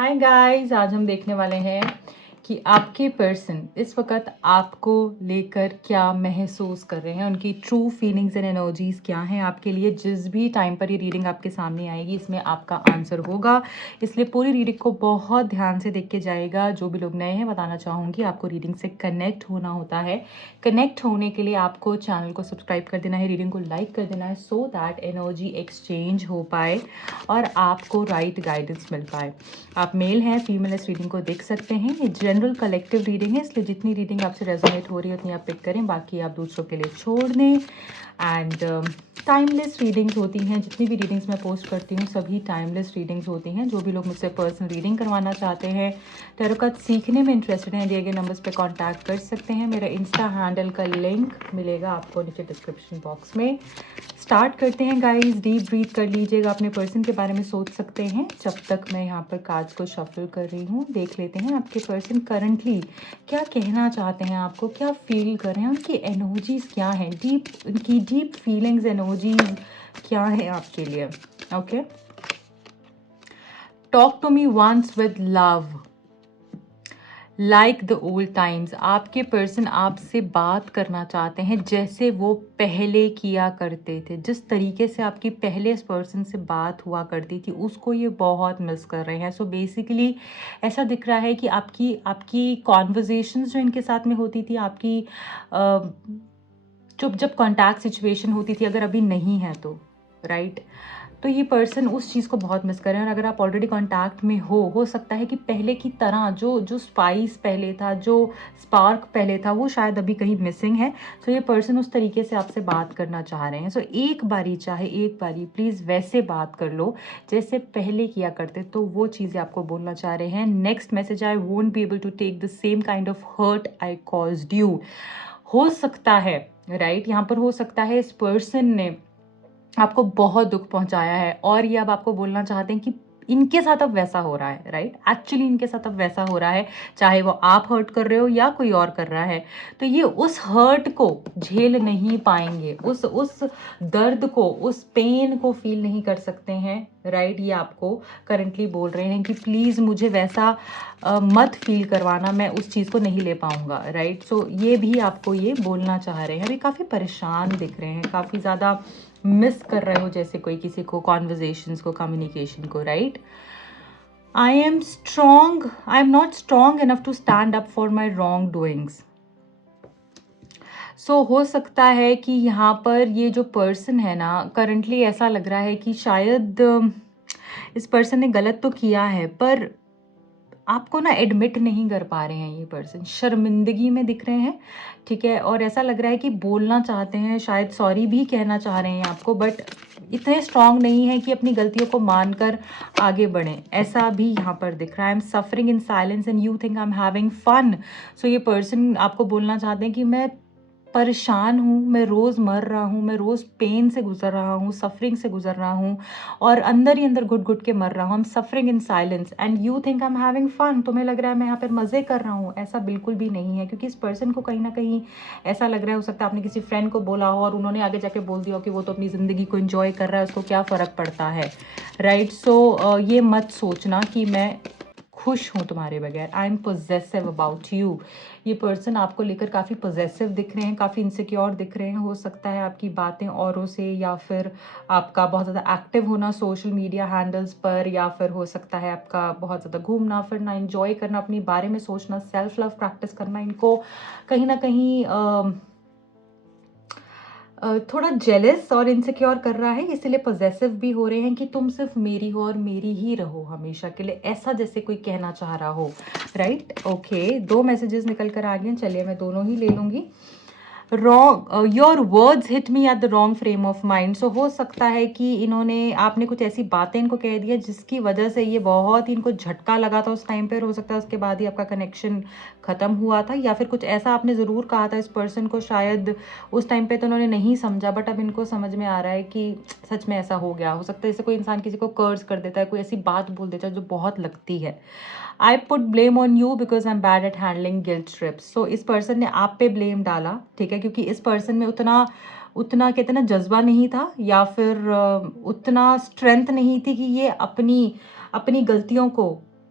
Hi guys, आज हम देखने वाले हैं कि आपके पर्सन इस वक्त आपको लेकर क्या महसूस कर रहे हैं, उनकी ट्रू फीलिंग्स एंड एनर्जीज क्या हैं आपके लिए। जिस भी टाइम पर ये रीडिंग आपके सामने आएगी इसमें आपका आंसर होगा, इसलिए पूरी रीडिंग को बहुत ध्यान से देख के जाएगा। जो भी लोग नए हैं बताना चाहूँगी, आपको रीडिंग से कनेक्ट होना होता है। कनेक्ट होने के लिए आपको चैनल को सब्सक्राइब कर देना है, रीडिंग को लाइक कर देना है, सो दैट एनर्जी एक्सचेंज हो पाए और आपको राइट गाइडेंस मिल पाए। आप मेल हैं फीमेल इस रीडिंग को देख सकते हैं। ये जनरल कलेक्टिव रीडिंग है, इसलिए जितनी रीडिंग आपसे रेजोनेट हो रही है उतनी आप पिक करें, बाकी आप दूसरों के लिए छोड़ दें। एंड टाइमलेस रीडिंग्स होती हैं, जितनी भी रीडिंग्स मैं पोस्ट करती हूँ सभी टाइमलेस रीडिंग्स होती हैं। जो भी लोग मुझसे पर्सनल रीडिंग करवाना चाहते हैं, टैरो कार्ड सीखने में इंटरेस्टेड हैं, दिए गए नंबर्स पे कांटेक्ट कर सकते हैं। मेरा इंस्टा हैंडल का लिंक मिलेगा आपको नीचे डिस्क्रिप्शन बॉक्स में। स्टार्ट करते हैं गाइस, डीप ब्रीथ कर लीजिएगा, अपने पर्सन के बारे में सोच सकते हैं जब तक मैं यहाँ पर कार्ड्स को शफल कर रही हूँ। देख लेते हैं आपके पर्सन करंटली क्या कहना चाहते हैं, आपको क्या फील कर रहे हैं, उनकी एनर्जीज क्या हैं, उनकी डीप फीलिंग्स एनर्जीज क्या है आपके लिए। Okay, talk to me once with love like the old times. आपके पर्सन आपसे बात करना चाहते हैं जैसे वो पहले किया करते थे। जिस तरीके से आपकी पहले इस पर्सन से बात हुआ करती थी उसको ये बहुत मिस कर रहे हैं। सो बेसिकली ऐसा दिख रहा है कि आपकी आपकी कॉन्वर्जेशंस जो इनके साथ में होती थी, आपकी जब कॉन्टैक्ट सिचुएशन होती थी, अगर अभी नहीं है तो राइट, तो ये पर्सन उस चीज़ को बहुत मिस कर रहे हैं। और अगर आप ऑलरेडी कांटेक्ट में हो सकता है कि पहले की तरह जो स्पाइस पहले था, जो स्पार्क पहले था, वो शायद अभी कहीं मिसिंग है। सो ये पर्सन उस तरीके से आपसे बात करना चाह रहे हैं। सो एक बारी प्लीज़ वैसे बात कर लो जैसे पहले किया करते, तो वो चीज़ें आपको बोलना चाह रहे हैं। Next message, I won't be able to take the same kind of hurt I caused you. हो सकता है राइट, यहाँ पर हो सकता है इस पर्सन ने आपको बहुत दुख पहुंचाया है और ये अब आपको बोलना चाहते हैं कि इनके साथ अब वैसा हो रहा है। राइट, एक्चुअली इनके साथ अब वैसा हो रहा है, चाहे वो आप हर्ट कर रहे हो या कोई और कर रहा है, तो ये उस हर्ट को झेल नहीं पाएंगे, उस दर्द को, उस पेन को फील नहीं कर सकते हैं। राइट, ये आपको करंटली बोल रहे हैं कि प्लीज़ मुझे वैसा मत फील करवाना, मैं उस चीज़ को नहीं ले पाऊंगा। राइट, सो ये भी आपको ये बोलना चाह रहे हैं। अभी काफ़ी परेशान दिख रहे हैं, काफ़ी ज़्यादा मिस कर रहे हो जैसे कोई किसी को, कॉन्वर्जेशंस को, कम्युनिकेशन को। Right, I am not strong enough to stand up for my wrong doings. So हो सकता है कि यहाँ पर ये जो पर्सन है ना, करंटली ऐसा लग रहा है कि शायद इस पर्सन ने गलत तो किया है पर आपको ना एडमिट नहीं कर पा रहे हैं। ये पर्सन शर्मिंदगी में दिख रहे हैं, ठीक है, और ऐसा लग रहा है कि बोलना चाहते हैं, शायद सॉरी भी कहना चाह रहे हैं आपको, बट इतने स्ट्रांग नहीं है कि अपनी गलतियों को मानकर आगे बढ़ें। ऐसा भी यहाँ पर दिख रहा है। I am suffering in silence and you think I am having fun. So ये पर्सन आपको बोलना चाहते हैं कि मैं परेशान हूँ, मैं रोज़ मर रहा हूँ, मैं रोज़ पेन से गुजर रहा हूँ, सफरिंग से गुजर रहा हूँ और अंदर ही अंदर घुट घुट के मर रहा हूँ। I am suffering in silence and you think I am having fun. तुम्हें लग रहा है मैं यहाँ पर मज़े कर रहा हूँ, ऐसा बिल्कुल भी नहीं है। क्योंकि इस पर्सन को कहीं ना कहीं ऐसा लग रहा है, हो सकता है आपने किसी फ्रेंड को बोला हो और उन्होंने आगे जाके बोल दिया हो कि वो तो अपनी ज़िंदगी को इन्जॉय कर रहा है, उसको क्या फ़र्क पड़ता है। राइट, सो ये मत सोचना कि मैं खुश हूँ तुम्हारे बगैर। I am possessive about you. ये पर्सन आपको लेकर काफ़ी पोजेसिव दिख रहे हैं, काफ़ी इनसिक्योर दिख रहे हैं। हो सकता है आपकी बातें औरों से, या फिर आपका बहुत ज़्यादा एक्टिव होना सोशल मीडिया हैंडल्स पर, या फिर हो सकता है आपका बहुत ज़्यादा घूमना फिरना, इंजॉय करना, अपने बारे में सोचना, सेल्फ लव प्रैक्टिस करना, इनको कहीं ना कहीं थोड़ा जेलस और इनसिक्योर कर रहा है। इसीलिए पॉजेसिव भी हो रहे हैं कि तुम सिर्फ मेरी हो और मेरी ही रहो हमेशा के लिए, ऐसा जैसे कोई कहना चाह रहा हो। राइट, ओके, 2 मैसेजेस निकल कर आ गए, चलिए मैं दोनों ही ले लूँगी। Wrong, your words hit me at the wrong frame of mind. So हो सकता है कि आपने कुछ ऐसी बातें इनको कह दिया जिसकी वजह से ये बहुत ही इनको झटका लगा था उस टाइम पर। हो सकता है उसके बाद ही आपका कनेक्शन ख़त्म हुआ था, या फिर कुछ ऐसा आपने ज़रूर कहा था इस पर्सन को, शायद उस टाइम पे तो उन्होंने नहीं समझा, बट अब इनको समझ में आ रहा है कि सच में ऐसा हो गया। हो सकता है जैसे कोई इंसान किसी को कर्ज कर देता है, कोई ऐसी बात बोल देता है जो बहुत लगती है। I put blame on you because I am bad at handling guilt trips. So इस पर्सन ने आप पे ब्लेम डाला, ठीक है, क्योंकि इस पर्सन में उतना उतना कहते ना जज्बा नहीं था, या फिर उतना स्ट्रेंथ नहीं थी कि ये अपनी अपनी गलतियों को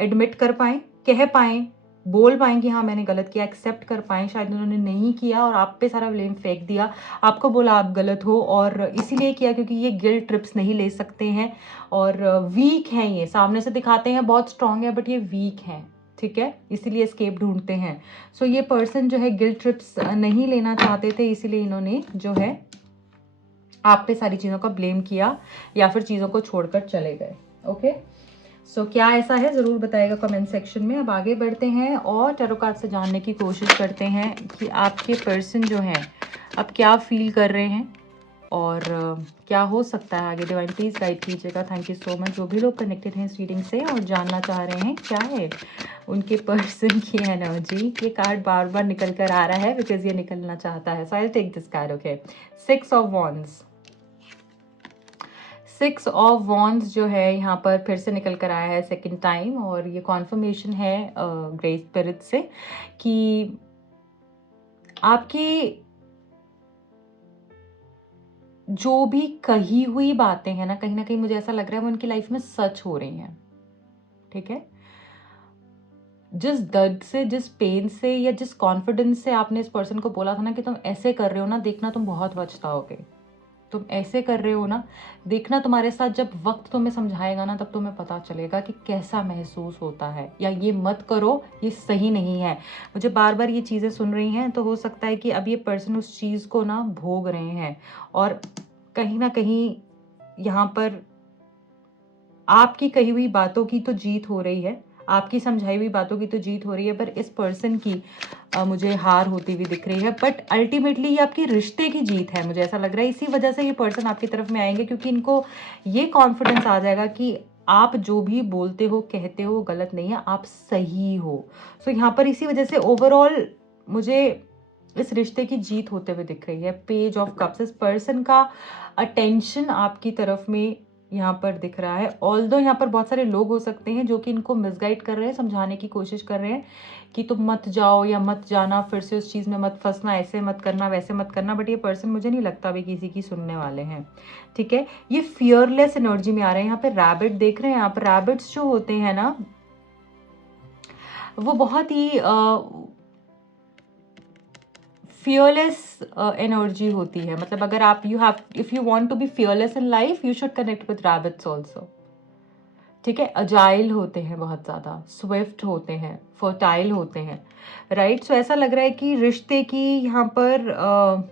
एडमिट कर पाएँ, कह पाएँ, बोल पाएँ कि हाँ मैंने गलत किया, एक्सेप्ट कर पाएँ। शायद उन्होंने नहीं किया और आप पे सारा ब्लेम फेंक दिया, आपको बोला आप गलत हो और इसीलिए किया क्योंकि ये गिल्ट ट्रिप्स नहीं ले सकते हैं और वीक हैं ये, सामने से दिखाते हैं बहुत स्ट्रांग है बट ये वीक हैं, ठीक है, इसीलिए एस्केप ढूंढते हैं। सो ये पर्सन जो है गिल्ट ट्रिप्स नहीं लेना चाहते थे, इसीलिए इन्होंने जो है आप पे सारी चीज़ों का ब्लेम किया या फिर चीज़ों को छोड़कर चले गए। ओके, सो क्या ऐसा है ज़रूर बताइएगा कमेंट सेक्शन में। अब आगे बढ़ते हैं और टैरो कार्ड से जानने की कोशिश करते हैं कि आपके पर्सन जो हैं अब क्या फील कर रहे हैं और क्या हो सकता है आगे। डिवाइन प्लीज गाइड कीजिएगा। Thank you so much. जो भी लोग कनेक्टेड हैं इस रीडिंग से और जानना चाह रहे हैं क्या है उनके पर्सन की एनर्जी, ये कार्ड बार बार निकल कर आ रहा है बिकॉज ये निकलना चाहता है। So I will take this card. Okay, 6 of wands, 6 of wands जो है यहाँ पर फिर से निकल कर आया है सेकंड टाइम और ये कॉन्फर्मेशन है ग्रे स्पिरिट से कि आपकी जो भी कही हुई बातें हैं ना कहीं मुझे ऐसा लग रहा है वो उनकी लाइफ में सच हो रही हैं, ठीक है। जिस दर्द से, जिस पेन से या जिस कॉन्फिडेंस से आपने इस पर्सन को बोला था ना कि तुम ऐसे कर रहे हो ना, देखना तुम बहुत पछताओगे, तुम ऐसे कर रहे हो ना, देखना तुम्हारे साथ जब वक्त तुम्हें समझाएगा ना तब तुम्हें पता चलेगा कि कैसा महसूस होता है, या ये मत करो, ये सही नहीं है। मुझे बार बार ये चीज़ें सुन रही हैं तो हो सकता है कि अब ये पर्सन उस चीज़ को ना भोग रहे हैं और कहीं ना कहीं यहाँ पर आपकी कही हुई बातों की तो जीत हो रही है, आपकी समझाई हुई बातों की तो जीत हो रही है, पर इस पर्सन की मुझे हार होती हुई दिख रही है। बट अल्टीमेटली ये आपके रिश्ते की जीत है, मुझे ऐसा लग रहा है। इसी वजह से ये पर्सन आपकी तरफ में आएंगे क्योंकि इनको ये कॉन्फिडेंस आ जाएगा कि आप जो भी बोलते हो कहते हो गलत नहीं है, आप सही हो। सो यहाँ पर इसी वजह से ओवरऑल मुझे इस रिश्ते की जीत होते हुए दिख रही है। पेज ऑफ कप्स, इस पर्सन का अटेंशन आपकी तरफ में यहाँ पर दिख रहा है। ऑल्दो यहाँ पर बहुत सारे लोग हो सकते हैं जो कि इनको मिसगाइड कर रहे हैं, समझाने की कोशिश कर रहे हैं कि तुम मत जाओ या मत जाना, फिर से उस चीज़ में मत फंसना, ऐसे मत करना, वैसे मत करना। बट ये पर्सन मुझे नहीं लगता अभी किसी की सुनने वाले हैं, ठीक है। ये फियरलेस एनर्जी में आ रहे हैं। यहाँ पे रैबिट देख रहे हैं आप, रैबिट्स जो होते हैं ना वो बहुत ही फियरलेस एनर्जी होती है। मतलब अगर आप if you want to be fearless in life you should connect with rabbits also, ठीक है। अजाइल होते हैं, बहुत ज़्यादा स्विफ्ट होते हैं, फर्टाइल होते हैं, राइट। सो ऐसा लग रहा है कि रिश्ते की यहाँ पर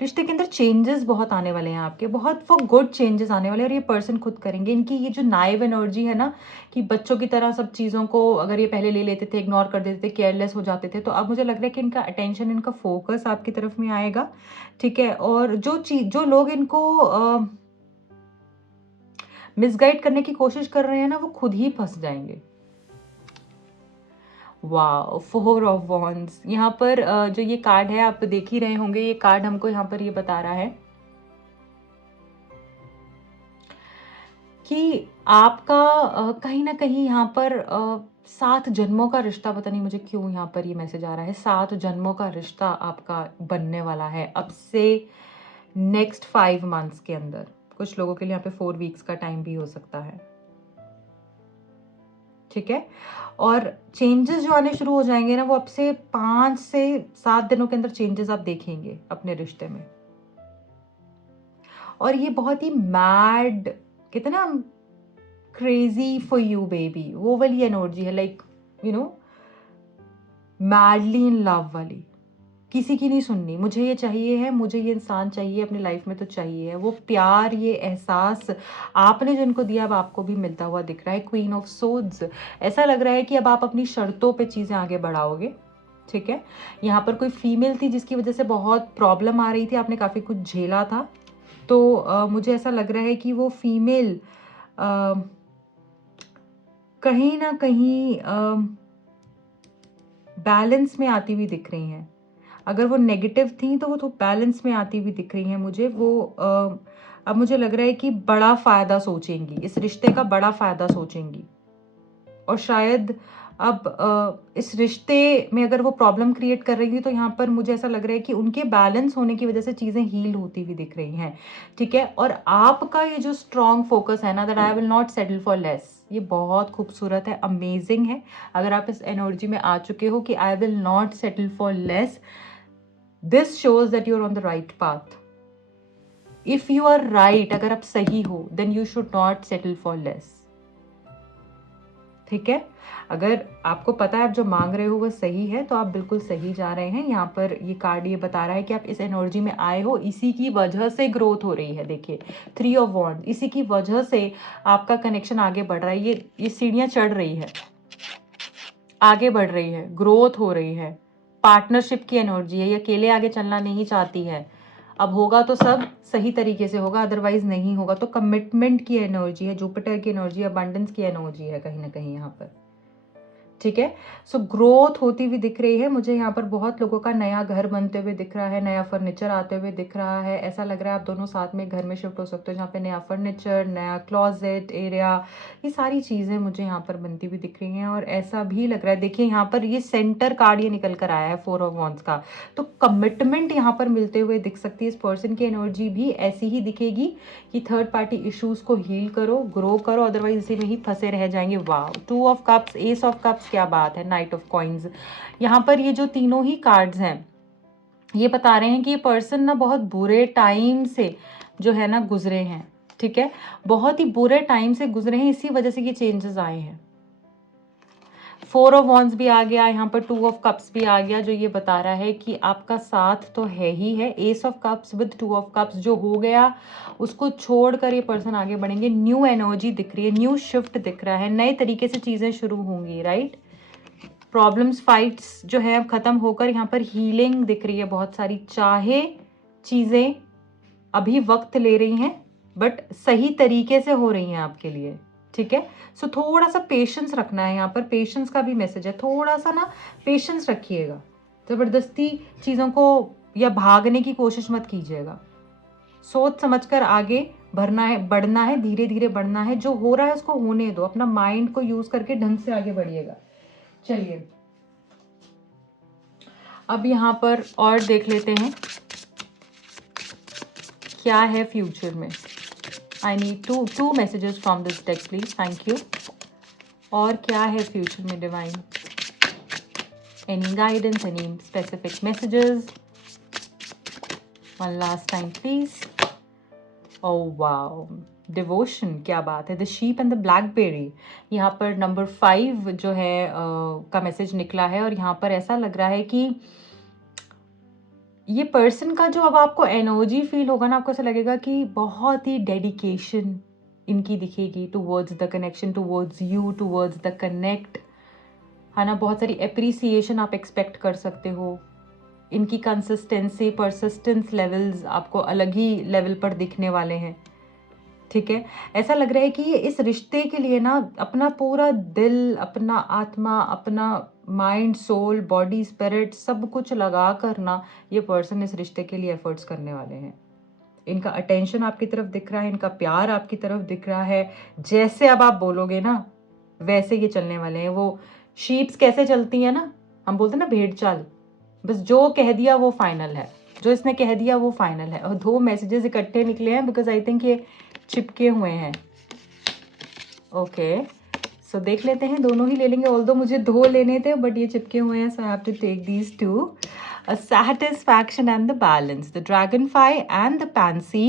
रिश्ते के अंदर चेंजेस बहुत आने वाले हैं आपके, बहुत फॉर गुड चेंजेस आने वाले हैं और ये पर्सन खुद करेंगे। इनकी ये जो नाइव एनर्जी है ना कि बच्चों की तरह सब चीज़ों को अगर ये पहले ले लेते थे, इग्नोर कर देते थे, केयरलेस हो जाते थे, तो अब मुझे लग रहा है कि इनका अटेंशन, इनका फोकस आपकी तरफ में आएगा, ठीक है। और जो लोग इनको मिसगाइड करने की कोशिश कर रहे हैं ना वो खुद ही फंस जाएंगे। वाह, 4 ऑफ वॉन्ड्स। यहाँ पर जो ये कार्ड है आप देख ही रहे होंगे, ये कार्ड हमको यहाँ पर ये बता रहा है कि आपका कहीं ना कहीं यहाँ पर 7 जन्मों का रिश्ता, पता नहीं मुझे क्यों यहाँ पर ये मैसेज आ रहा है, 7 जन्मों का रिश्ता आपका बनने वाला है अब से नेक्स्ट 5 मंथ्स के अंदर। कुछ लोगों के लिए यहाँ पे 4 वीक्स का टाइम भी हो सकता है, ठीक है। और चेंजेस जो आने शुरू हो जाएंगे ना वो अब से 5 से 7 दिनों के अंदर चेंजेस आप देखेंगे अपने रिश्ते में। और ये बहुत ही मैड, कहते ना क्रेजी फॉर यू बेबी, वो वाली एनर्जी है, like you know madly in love वाली। किसी की नहीं सुननी, मुझे ये चाहिए है, मुझे ये इंसान चाहिए अपनी लाइफ में तो चाहिए है। वो प्यार, ये एहसास आपने जो इनको दिया अब आपको भी मिलता हुआ दिख रहा है। क्वीन ऑफ सोड्स, ऐसा लग रहा है कि अब आप अपनी शर्तों पे चीज़ें आगे बढ़ाओगे, ठीक है। यहाँ पर कोई फीमेल थी जिसकी वजह से बहुत प्रॉब्लम आ रही थी, आपने काफ़ी कुछ झेला था, तो मुझे ऐसा लग रहा है कि वो फीमेल कहीं ना कहीं बैलेंस में आती हुई दिख रही हैं। अगर वो नेगेटिव थी तो वो तो बैलेंस में आती हुई दिख रही हैं मुझे। वो अब मुझे लग रहा है कि बड़ा फ़ायदा सोचेंगी, इस रिश्ते का बड़ा फ़ायदा सोचेंगी। और शायद अब इस रिश्ते में अगर वो प्रॉब्लम क्रिएट कर रही थी तो यहाँ पर मुझे ऐसा लग रहा है कि उनके बैलेंस होने की वजह से चीज़ें हील होती हुई दिख रही हैं, ठीक है। और आपका ये जो स्ट्रॉन्ग फोकस है ना, that I will not settle for less, ये बहुत खूबसूरत है, अमेजिंग है। अगर आप इस एनर्जी में आ चुके हो कि I will not settle for less, this shows that you are on the right path. If you are right, अगर आप सही हो, then you should not settle for less. ठीक है, अगर आपको पता है आप जो मांग रहे हो वो सही है, तो आप बिल्कुल सही जा रहे हैं। यहाँ पर ये कार्ड ये बता रहा है कि आप इस एनर्जी में आए हो, इसी की वजह से ग्रोथ हो रही है। देखिए 3 ऑफ वॉन्ड, इसी की वजह से आपका कनेक्शन आगे बढ़ रहा है। ये सीढ़ियाँ चढ़ रही है, आगे बढ़ रही है, ग्रोथ हो रही है। पार्टनरशिप की एनर्जी है, ये अकेले आगे चलना नहीं चाहती है। अब होगा तो सब सही तरीके से होगा, अदरवाइज नहीं होगा। तो कमिटमेंट की एनर्जी है, जुपिटर की एनर्जी, अबंडेंस की एनर्जी है कहीं ना कहीं यहाँ पर। ठीक है, सो ग्रोथ होती हुई दिख रही है मुझे। यहाँ पर बहुत लोगों का नया घर बनते हुए दिख रहा है, नया फर्नीचर आते हुए दिख रहा है। ऐसा लग रहा है आप दोनों साथ में घर में शिफ्ट हो सकते हो, जहाँ पे नया फर्नीचर, नया क्लॉजेट एरिया, ये सारी चीज़ें मुझे यहाँ पर बनती हुई दिख रही हैं। और ऐसा भी लग रहा है, देखिए यहाँ पर ये सेंटर कार्ड ये निकल कर आया है 4 ऑफ वॉन्ड्स का, तो कमिटमेंट यहाँ पर मिलते हुए दिख सकती है। इस पर्सन की एनर्जी भी ऐसी ही दिखेगी कि थर्ड पार्टी इश्यूज को हील करो, ग्रो करो, अदरवाइज इसी में ही फंसे रह जाएंगे। वाह, 2 of cups, S of cups, क्या बात है, नाइट ऑफ कॉइन्स। यहाँ पर ये जो तीनों ही कार्ड्स हैं ये बता रहे हैं कि ये पर्सन ना बहुत बुरे टाइम से जो है ना गुजरे हैं। ठीक है, बहुत ही बुरे टाइम से गुजरे हैं, इसी वजह से ये चेंजेस आए हैं। 4 ऑफ वॉन्ड्स भी आ गया, यहाँ पर 2 ऑफ कप्स भी आ गया, जो ये बता रहा है कि आपका साथ तो है ही है। S of cups with 2 of cups, जो हो गया उसको छोड़कर ये पर्सन आगे बढ़ेंगे। न्यू एनर्जी दिख रही है, न्यू शिफ्ट दिख रहा है, नए तरीके से चीज़ें शुरू होंगी। राइट, प्रॉब्लम्स फाइट्स जो है अब खत्म होकर यहाँ पर हीलिंग दिख रही है बहुत सारी। चाहे चीज़ें अभी वक्त ले रही हैं, बट सही तरीके से हो रही हैं आपके लिए। ठीक है, सो थोड़ा सा पेशेंस रखना है। यहाँ पर पेशेंस का भी मैसेज है, थोड़ा सा ना पेशेंस रखिएगा, जबरदस्ती चीज़ों को या भागने की कोशिश मत कीजिएगा। सोच समझकर आगे बढ़ना है, धीरे धीरे बढ़ना है। जो हो रहा है उसको होने दो, अपना माइंड को यूज करके ढंग से आगे बढ़िएगा। चलिए अब यहाँ पर और देख लेते हैं क्या है फ्यूचर में। I need two messages from this deck please, thank you. और क्या है फ्यूचर में divine, any guidance, any specific messages, one last time please. Oh wow, devotion, क्या बात है। The sheep and the blackberry, यहाँ पर नंबर 5 जो है का मैसेज निकला है। और यहाँ पर ऐसा लग रहा है कि ये पर्सन का जो अब आपको एनर्जी फील होगा ना, आपको ऐसा लगेगा कि बहुत ही डेडिकेशन इनकी दिखेगी towards the connection, towards you, towards the connect, है ना। बहुत सारी एप्रिसिएशन आप एक्सपेक्ट कर सकते हो। इनकी कंसिस्टेंसी, परसिस्टेंस लेवल्स आपको अलग ही लेवल पर दिखने वाले हैं। ठीक है, ऐसा लग रहा है कि ये इस रिश्ते के लिए ना अपना पूरा दिल, अपना आत्मा, अपना माइंड, सोल, बॉडी, स्पिरिट सब कुछ लगा कर ना ये पर्सन इस रिश्ते के लिए एफर्ट्स करने वाले हैं। इनका अटेंशन आपकी तरफ दिख रहा है, इनका प्यार आपकी तरफ दिख रहा है। जैसे अब आप बोलोगे ना वैसे ये चलने वाले हैं। वो शीप्स कैसे चलती हैं ना, हम बोलते हैं ना भेड़ चाल, बस जो कह दिया वो फाइनल है, जो इसने कह दिया वो फाइनल है। और 2 मैसेजेस इकट्ठे निकले हैं बिकॉज आई थिंक ये चिपके हुए हैं। ओके, सो देख लेते हैं, दोनों ही ले लेंगे। ऑल्दो मुझे 2 लेने थे बट ये चिपके हुए हैं, so I have to take these 2। A satisfaction and the balance, the dragonfly and the pansy,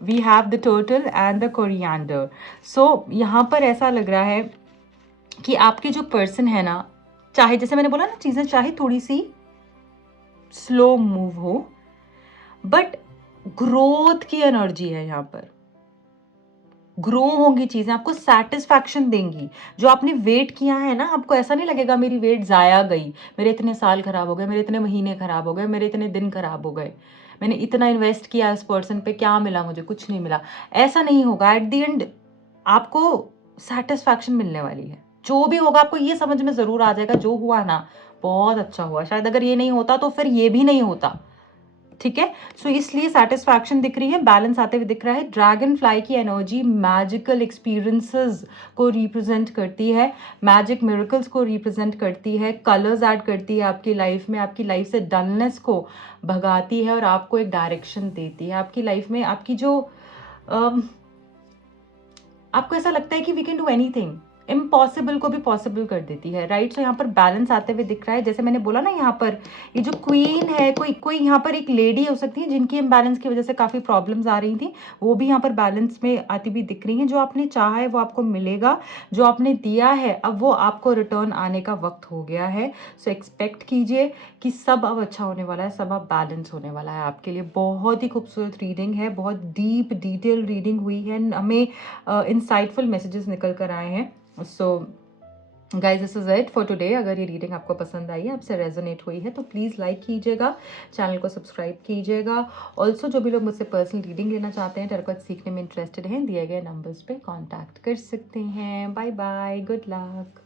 we have the turtle and the coriander. So यहाँ पर ऐसा लग रहा है कि आपके जो पर्सन है ना, चाहे जैसे मैंने बोला ना चीज़ें चाहे थोड़ी सी स्लो मूव हो, बट ग्रोथ की एनर्जी है यहाँ पर। ग्रो होंगी चीज़ें, आपको सेटिस्फैक्शन देंगी। जो आपने वेट किया है ना, आपको ऐसा नहीं लगेगा मेरी वेट ज़ाया गई, मेरे इतने साल खराब हो गए, मेरे इतने महीने खराब हो गए, मेरे इतने दिन खराब हो गए, मैंने इतना इन्वेस्ट किया इस पर्सन पे, क्या मिला मुझे, कुछ नहीं मिला। ऐसा नहीं होगा। एट द एंड आपको सेटिस्फैक्शन मिलने वाली है। जो भी होगा आपको ये समझ में ज़रूर आ जाएगा, जो हुआ ना बहुत अच्छा हुआ, शायद अगर ये नहीं होता तो फिर ये भी नहीं होता। ठीक है, सो इसलिए सेटिस्फैक्शन दिख रही है, बैलेंस आते हुए दिख रहा है। ड्रैगन फ्लाई की एनर्जी मैजिकल एक्सपीरियंसेस को रिप्रेजेंट करती है, मैजिक मिरेकल्स को रिप्रेजेंट करती है, कलर्स ऐड करती है आपकी लाइफ में, आपकी लाइफ से डलनेस को भगाती है और आपको एक डायरेक्शन देती है। आपकी लाइफ में आपकी जो आपको ऐसा लगता है कि we can do anything, impossible को भी पॉसिबल कर देती है, राइट। सो यहाँ पर बैलेंस आते हुए दिख रहा है। जैसे मैंने बोला ना, यहाँ पर ये जो क्वीन है, कोई कोई यहाँ पर एक लेडी हो सकती है जिनकी इम्बैलेंस की वजह से काफ़ी प्रॉब्लम्स आ रही थी, वो भी यहाँ पर बैलेंस में आती हुई दिख रही हैं। जो आपने चाहा है वो आपको मिलेगा, जो आपने दिया है अब वो आपको रिटर्न आने का वक्त हो गया है। सो एक्सपेक्ट कीजिए कि सब अब अच्छा होने वाला है, सब अब बैलेंस होने वाला है आपके लिए। बहुत ही खूबसूरत रीडिंग है, बहुत डीप डिटेल रीडिंग हुई है, हमें इंसाइटफुल मैसेजेस निकल कर आए हैं। So guys, this is it for today. अगर ये रीडिंग आपको पसंद आई है, आपसे रेजोनेट हुई है, तो प्लीज़ लाइक कीजिएगा, चैनल को सब्सक्राइब कीजिएगा। ऑल्सो जो भी लोग मुझसे पर्सनल रीडिंग लेना चाहते हैं, टैरो सीखने में इंटरेस्टेड हैं, दिए गए नंबर्स पे कांटेक्ट कर सकते हैं। Bye bye, good luck.